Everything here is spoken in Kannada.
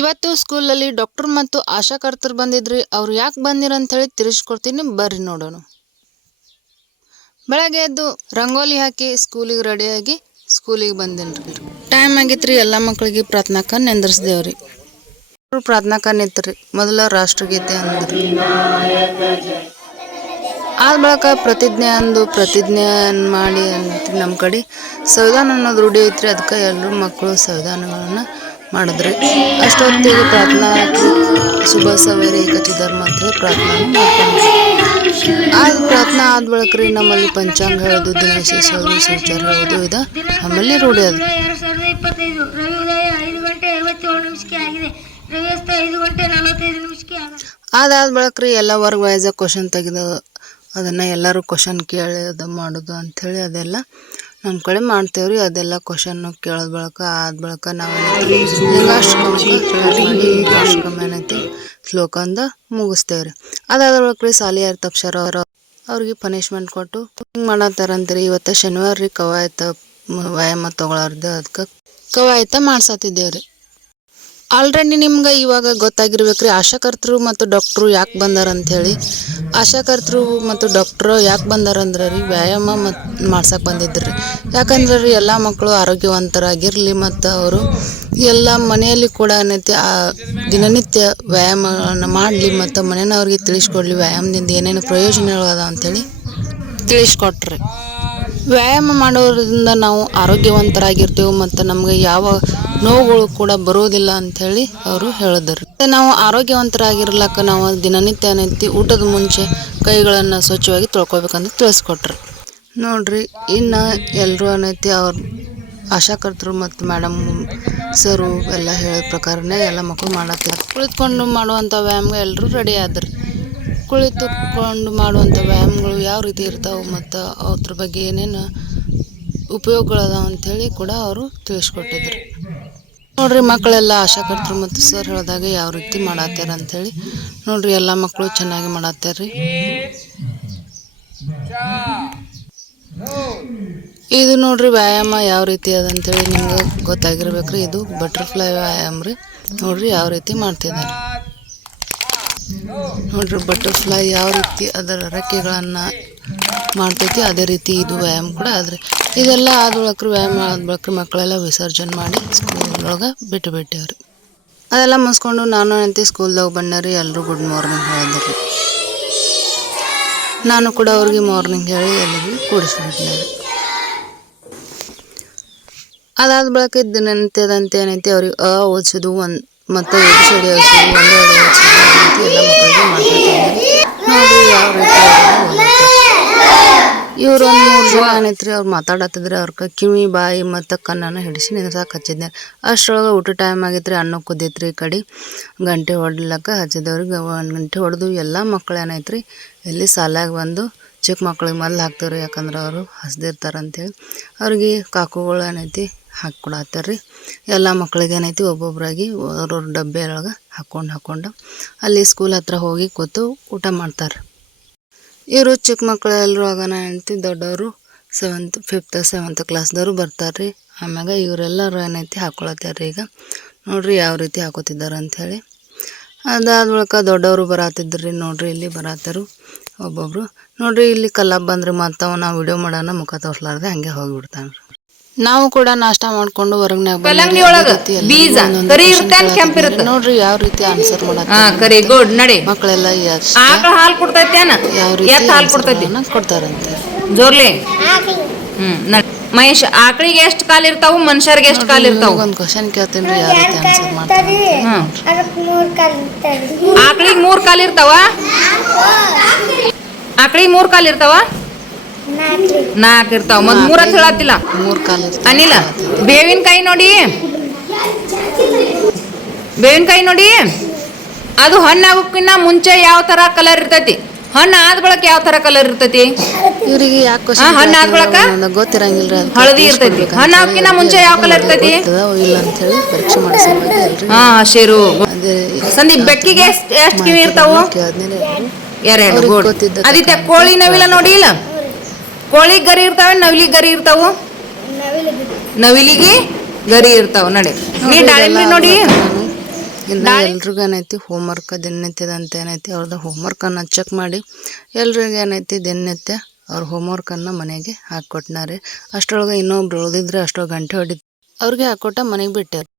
ಇವತ್ತು ಸ್ಕೂಲಲ್ಲಿ ಡಾಕ್ಟರ್ ಮತ್ತು ಆಶಾಕರ್ತರು ಬಂದಿದ್ರಿ. ಅವ್ರು ಯಾಕೆ ಬಂದಿರ ಅಂತ ಹೇಳಿ ತಿಳಿಸ್ಕೊಡ್ತೀನಿ, ಬರ್ರಿ ನೋಡೋಣ. ಬೆಳಗ್ಗೆ ಎದ್ದು ರಂಗೋಲಿ ಹಾಕಿ ಸ್ಕೂಲಿಗೆ ರೆಡಿಯಾಗಿ ಸ್ಕೂಲಿಗೆ ಬಂದೇನ್ರಿ. ಟೈಮ್ ಆಗಿತ್ರಿ. ಎಲ್ಲ ಮಕ್ಕಳಿಗೆ ಪ್ರಾರ್ಥನಾಕ ನಿಂದ್ರಿಸ್ದೇವ್ರಿ. ಪ್ರಾರ್ಥನಾಕ ನಿಂತ್ರಿ. ಮೊದಲ ರಾಷ್ಟ್ರಗೀತೆ ಅಂದ್ರಿ. ಆದ ಬಳಿಕ ಪ್ರತಿಜ್ಞೆ ಮಾಡಿ ಅಂತ ನಮ್ಮ ಕಡೆ ಸಂವಿಧಾನ ಅನ್ನೋದು ರೂಢಿ ಐತ್ರಿ. ಅದಕ್ಕೆ ಎಲ್ಲರೂ ಮಕ್ಕಳು ಸಂವಿಧಾನಗಳನ್ನ ಮಾಡಿದ್ರಿ. ಅಷ್ಟೊತ್ತಿಗೆ ಪ್ರಾರ್ಥನಾ ಶುಭ ಸವೇರಿ ಕಚಿಧರ್ಮ ಅಂತೇಳಿ ಪ್ರಾರ್ಥನೆ ಮಾಡ್ಕೊಂಡ್ರಿ. ಪ್ರಾರ್ಥನಾ ಆದ ಬಳಿಕ ರೀ ನಮ್ಮಲ್ಲಿ ಪಂಚಾಂಗ ಹೇಳೋದು, ದಿನವಿಶೇಷ ಹೇಳೋದು, ಸೂಚರ ಹೇಳೋದು ಇದು ನಮ್ಮಲ್ಲಿ ರೂಢಿ ಅದು. 2025 ರವಿ ಉದಯ 5 ಗಂಟೆ 57 ನಿಮಿಷಕ್ಕೆ ಆಗಿದೆ. ರವಿಯಸ್ತ 5 ಗಂಟೆ 45 ನಿಮಿಷಕ್ಕೆ ಆಗಿದೆ. ಅದಾದ ಬಳಿಕ ರೀ ಎಲ್ಲ ವರ್ಗ ವೈಸ್ ಕ್ವಶನ್ ತೆಗೆದು ಅದನ್ನು ಎಲ್ಲರೂ ಕ್ವಶನ್ ಕೇಳೋದು ಮಾಡೋದು ಅಂಥೇಳಿ ಅದೆಲ್ಲ ನಮ್ಮ ಕಡೆ ಮಾಡ್ತೇವ್ರಿ. ಅದೆಲ್ಲ ಕ್ವಶನ್ನು ಕೇಳೋದ ಆದ ಬಳಿಕ ನಾವೇನೈತಿ ಲಿಂಗಾಷ್ಟಕಮ ಏನೈತಿ ಶ್ಲೋಕ ಅಂದ ಮುಗಿಸ್ತೇವ್ರಿ. ಅದಾದ ಬಳಿಕ ರೀ ಸಾಲಿಯಾರು ತಪ್ಸಾರ ಅವ್ರಿಗೆ ಪನಿಷ್ಮೆಂಟ್ ಕೊಟ್ಟು ಹಿಂಗೆ ಮಾಡತ್ತಾರಂತೀರಿ. ಇವತ್ತು ಶನಿವಾರ ರೀ ಕವಾಯತ ವ್ಯಾಯಾಮ ತಗೊಳಾರ್ದು ಅದಕ್ಕೆ ಕವಾಯತ ಮಾಡ್ಸತ್ತಿದ್ದೇವ್ರಿ. ಆಲ್ರೆಡಿ ನಿಮ್ಗೆ ಇವಾಗ ಗೊತ್ತಾಗಿರ್ಬೇಕ್ರಿ ಆಶಾಕರ್ತರು ಮತ್ತು ಡಾಕ್ಟ್ರು ಯಾಕೆ ಬಂದಾರ ಅಂಥೇಳಿ. ಆಶಾಕರ್ತರು ಮತ್ತು ಡಾಕ್ಟ್ರು ಯಾಕೆ ಬಂದಾರಂದ್ರೆ ರೀ ವ್ಯಾಯಾಮ ಮಾಡ್ಸಕ್ಕೆ ಬಂದಿದ್ರಿ. ಯಾಕಂದ್ರೆ ರೀ ಎಲ್ಲ ಮಕ್ಕಳು ಆರೋಗ್ಯವಂತರಾಗಿರಲಿ ಮತ್ತು ಅವರು ಎಲ್ಲ ಮನೆಯಲ್ಲಿ ಕೂಡ ಏನೈತಿ ದಿನನಿತ್ಯ ವ್ಯಾಯಾಮಗಳನ್ನು ಮಾಡಲಿ ಮತ್ತು ಮನೆಯವ್ರಿಗೆ ತಿಳಿಸ್ಕೊಡ್ಲಿ ವ್ಯಾಯಾಮದಿಂದ ಏನೇನು ಪ್ರಯೋಜನಗಳದ ಅಂಥೇಳಿ ತಿಳಿಸ್ಕೊಟ್ರಿ. ವ್ಯಾಯಾಮ ಮಾಡೋದ್ರಿಂದ ನಾವು ಆರೋಗ್ಯವಂತರಾಗಿರ್ತೇವೆ ಮತ್ತು ನಮಗೆ ಯಾವ ನೋವುಗಳು ಕೂಡ ಬರೋದಿಲ್ಲ ಅಂಥೇಳಿ ಅವರು ಹೇಳಿದ್ರು. ನಾವು ಆರೋಗ್ಯವಂತರಾಗಿರ್ಲಕ್ಕ ನಾವು ದಿನನಿತ್ಯ ಏನೈತಿ ಊಟದ ಮುಂಚೆ ಕೈಗಳನ್ನು ಸ್ವಚ್ಛವಾಗಿ ತೊಳ್ಕೊಬೇಕಂತ ತಿಳಿಸ್ಕೊಟ್ರು ನೋಡ್ರಿ. ಇನ್ನು ಎಲ್ಲರೂ ಏನೈತಿ ಅವ್ರ ಆಶಾಕರ್ತರು ಮತ್ತು ಮೇಡಮ್ ಸರು ಎಲ್ಲ ಹೇಳಿದ ಪ್ರಕಾರನೇ ಎಲ್ಲ ಮಕ್ಕಳು ಮಾಡತ್ತಾರೆ. ಕುಳಿತುಕೊಂಡು ಮಾಡುವಂಥ ವ್ಯಾಯಾಮ ಎಲ್ಲರೂ ರೆಡಿ ಆದ್ರಿ. ಕುಳಿತುಕೊಂಡು ಮಾಡುವಂಥ ವ್ಯಾಯಾಮಗಳು ಯಾವ ರೀತಿ ಇರ್ತಾವೆ ಮತ್ತು ಅದ್ರ ಬಗ್ಗೆ ಏನೇನು ಉಪಯೋಗಗಳದಾವ ಅಂಥೇಳಿ ಕೂಡ ಅವರು ತಿಳಿಸ್ಕೊಟ್ಟಿದ್ರು ನೋಡ್ರಿ. ಮಕ್ಕಳೆಲ್ಲ ಆಶಾಕರ್ತರು ಮತ್ತು ಸರ್ ಹೇಳಿದಾಗ ಯಾವ ರೀತಿ ಮಾಡತ್ತಾರ ಅಂಥೇಳಿ ನೋಡ್ರಿ. ಎಲ್ಲ ಮಕ್ಕಳು ಚೆನ್ನಾಗಿ ಮಾಡತ್ತಾರ್ರಿ. ಇದು ನೋಡ್ರಿ ವ್ಯಾಯಾಮ ಯಾವ ರೀತಿ ಅದಂತೇಳಿ ನಿಮ್ಗೆ ಗೊತ್ತಾಗಿರ್ಬೇಕ್ರಿ. ಇದು ಬಟರ್ಫ್ಲೈ ವ್ಯಾಯಾಮ ರೀ. ನೋಡ್ರಿ ಯಾವ ರೀತಿ ಮಾಡ್ತಿದ್ದಾರೆ ನೋಡ್ರಿ. ಬಟರ್ಫ್ಲೈ ಯಾವ ರೀತಿ ಅದರ ರೆಕ್ಕೆಗಳನ್ನು ಮಾಡ್ತೈತಿ ಅದೇ ರೀತಿ ಇದು ವ್ಯಾಯಾಮ ಕೂಡ ಆದ್ರಿ. ಇದೆಲ್ಲ ಆದ ಬಳಿಕ ವ್ಯಾಯಾಮ ಆದ ಬಳಿಕ ಮಕ್ಕಳೆಲ್ಲ ವಿಸರ್ಜನೆ ಮಾಡಿ ಸ್ಕೂಲೊಳಗೆ ಬಿಟ್ಟೇವ್ರಿ. ಅದೆಲ್ಲ ಮುಗಿಸ್ಕೊಂಡು ನಾನು ಏನಂತ ಸ್ಕೂಲ್ದಾಗ ಬಂದರಿ. ಎಲ್ಲರೂ ಗುಡ್ ಮಾರ್ನಿಂಗ್ ಹೇಳಿದ್ರಿ. ನಾನು ಕೂಡ ಅವ್ರಿಗೆ ಮಾರ್ನಿಂಗ್ ಹೇಳಿ ಎಲ್ಲರಿಗೂ ಕೂಡಿಸ್ಬಿಟ್ಟಿದ್ದೆ. ಅದಾದ ಬಳಿಕ ದಿನನಿತ್ಯದಂತೆ ಏನೈತಿ ಅವ್ರಿಗೆ ಓದಿಸೋದು ಮತ್ತು ಎಬಿಸಿಡಿ ಓದಿಸೋದು, ಒಂದೇ ಓದಿಸೋದು ಎಲ್ಲ ಮಕ್ಕಳಿಗೆ ಮಾಡ್ತಿದ್ದಾರೆ ನೋಡ್ರಿ. ಯಾವ ರೀತಿ ಇವ್ರು ಒಂದು 3 ಜನ ಏನೈತ್ರಿ ಅವ್ರು ಮಾತಾಡತ್ತಿದ್ರಿ. ಅವ್ರ ಕಿವಿ ಬಾಯಿ ಮತ್ತು ಕಣ್ಣನ್ನು ಹಿಡಿಸಿ ನಿಂದ್ರಸಾಕ ಹಚ್ಚಿದ್ದೆ. ಅಷ್ಟರೊಳಗೆ ಊಟ ಟೈಮ್ ಆಗೈತ್ರಿ. ಅನ್ನ ಕುದ್ದೈತ್ರಿ. ಈ ಕಡೆ ಗಂಟೆ ಹೊಡ್ಲಕ್ಕ ಹಚ್ಚಿದವ್ರಿಗೆ 1 ಗಂಟೆ ಹೊಡೆದು ಎಲ್ಲ ಮಕ್ಳು ಏನೈತ್ರಿ ಎಲ್ಲಿ ಸಾಲಾಗಿ ಬಂದು ಚಿಕ್ಕ ಮಕ್ಳಿಗೆ ಮೊದಲು ಹಾಕ್ತೇವ್ರಿ. ಯಾಕಂದ್ರೆ ಅವರು ಹಸ್ದಿರ್ತಾರಂತೇಳಿ ಅವ್ರಿಗೆ ಕಾಕುಗಳು ಏನೈತಿ ಹಾಕ್ಕೊಡತ್ತಾರ್ರಿ. ಎಲ್ಲ ಮಕ್ಳಿಗೆ ಏನೈತಿ ಒಬ್ಬೊಬ್ಬರಾಗಿ ಅವ್ರವ್ರ ಡಬ್ಬೆ ಒಳಗೆ ಹಾಕ್ಕೊಂಡು ಅಲ್ಲಿ ಸ್ಕೂಲ್ ಹತ್ರ ಹೋಗಿ ಕೂತು ಊಟ ಮಾಡ್ತಾರೆ. ಇವರು ಚಿಕ್ಕ ಮಕ್ಕಳು ಎಲ್ಲರೂ ಆಗೋಣ ಏನೈತಿ ದೊಡ್ಡವರು 7th 5th 7th ಕ್ಲಾಸ್ದವರು ಬರ್ತಾರೆ. ಆಮ್ಯಾಗ ಇವರೆಲ್ಲರೂ ಏನೈತಿ ಹಾಕ್ಕೊಳತ್ತಾರ್ರಿ. ಈಗ ನೋಡ್ರಿ ಯಾವ ರೀತಿ ಹಾಕೋತಿದ್ದಾರೆ ಅಂಥೇಳಿ. ಅದಾದ ಬಳಿಕ ದೊಡ್ಡವರು ಬರತ್ತಿದ್ರಿ ನೋಡ್ರಿ. ಇಲ್ಲಿ ಬರತ್ತಾರು ಒಬ್ಬೊಬ್ರು ನೋಡ್ರಿ. ಇಲ್ಲಿ ಕಲ್ಲಾಪ್ ಬಂದ್ರೆ ಮತ್ತು ನಾವು ವಿಡಿಯೋ ಮಾಡೋಣ ಮುಖ ತೋರಿಸ್ಲಾರ್ದೆ ಹಂಗೆ ಹೋಗಿಬಿಡ್ತಾನೆ. ನಾವು ಕೂಡ ನಾಷ್ಟ ಮಾಡ್ಕೊಂಡು ಹೊರಗೆ ನೋಡ್ರಿ ಯಾವ ರೀತಿ ಆನ್ಸರ್ ಮಾಡತ್ತಾರೆ ಮಕ್ಕಳೆಲ್ಲ ಯಾವ ರೀತಿ ಕೊಡ್ತಾರಂತೆ. ಜೋರ್ಲಿ ಮಹೇಶ್ ಆಕಳಿಗೆ ಎಷ್ಟು ಕಾಲು ಇರ್ತಾವು ಮನುಷ್ಯರಿಗೆ ಎಷ್ಟು ಕಾಲು ಇರ್ತಾವು? ಒಂದು ಕ್ವಶನ್ ಕೇಳ್ತೀನಿ ಯಾವ ರೀತಿ ಆನ್ಸರ್ ಮಾಡ್ತಾರೆ. ಆಕಳಿಗೆ 3 ಕಾಲು ಇರ್ತಾವ? ಆಕಳಿಗೆ 3 ಕಾಲು ಇರ್ತಾವ? 4 ಇರ್ತಾವ. ಮತ್ 3 ಅಂತ ಹೇಳತ್ತಿಲ್ಲ. 3 ಕಾಲು ಅನಿಲ ಬೇವಿನಕಾಯಿ ನೋಡಿ ಅದು ಹಣ್ಣು ಆಗೋಕ್ಕಿನ್ನ ಮುಂಚೆ ಯಾವ ತರ ಕಲರ್ ಇರ್ತೈತಿ? ಹಣ್ಣು ಆದ ಬಳಕ ಯಾವ ತರ ಕಲರ್ ಇರ್ತೈತಿ? ಇವರಿಗೆ ಯಾಕೆ ಹಣ್ಣು ಆದ ಬಳಕ ಗೊತ್ತಿರಂಗಿಲ್ಲ. ಹಳದಿ ಇರ್ತೈತಿ. ಹಣ್ಣು ಆಗೋಕ್ಕಿನ್ನ ಮುಂಚೆ ಯಾವ ಕಲರ್ ಇರ್ತೈತಿ? ಇಲ್ಲ ಅಂತ ಹೇಳಿ ಪರೀಕ್ಷೆ ಮಾಡಿಸಬೇಕು. ಹಸಿರು. ಸಂದೀಪ್ ಬೆಕ್ಕಿಗೆ ಎಷ್ಟು ಕಿವಿ ಇರ್ತಾವು? 2. ಆದಿತ್ಯ ಕೋಳಿ ನವಿಲ ನೋಡಿ ಇಲ್ಲ? ಕೋಳಿಗೆ ಗರಿ ಇರ್ತಾವೆ, ನವಿಲಿಗೆ ಗರಿ ಇರ್ತಾವು? ನವಿಲಿಗೆ ಗರಿ ಇರ್ತಾವ. ನಡೆ ನೀ ದಾಳಿಂಬ್ರಿ ನೋಡಿ ಇನ್ನು ಎಲ್ರಿಗೂ ಏನೈತಿ ಹೋಮ್ವರ್ಕ್ ದಿನನಿತ್ಯದ ಅಂತ ಏನೈತಿ ಅವ್ರದ್ದು ಹೋಮ್ವರ್ಕನ್ನು ಚೆಕ್ ಮಾಡಿ ಎಲ್ರಿಗೂ ಏನೈತಿ ದಿನನಿತ್ಯ ಅವ್ರ ಹೋಮ್ವರ್ಕನ್ನು ಮನೆಗೆ ಹಾಕ್ಕೊಟ್ನಾರೆ. ಅಷ್ಟರೊಳಗೆ ಇನ್ನೊಬ್ರು ಉಳಿದಿದ್ರೆ ಅಷ್ಟೊಳಗೆ ಗಂಟೆ ಹೊಡಿ ಅವ್ರಿಗೆ ಹಾಕ್ಕೊಟ್ಟ ಮನೆಗೆ ಬಿಟ್ಟಾರ.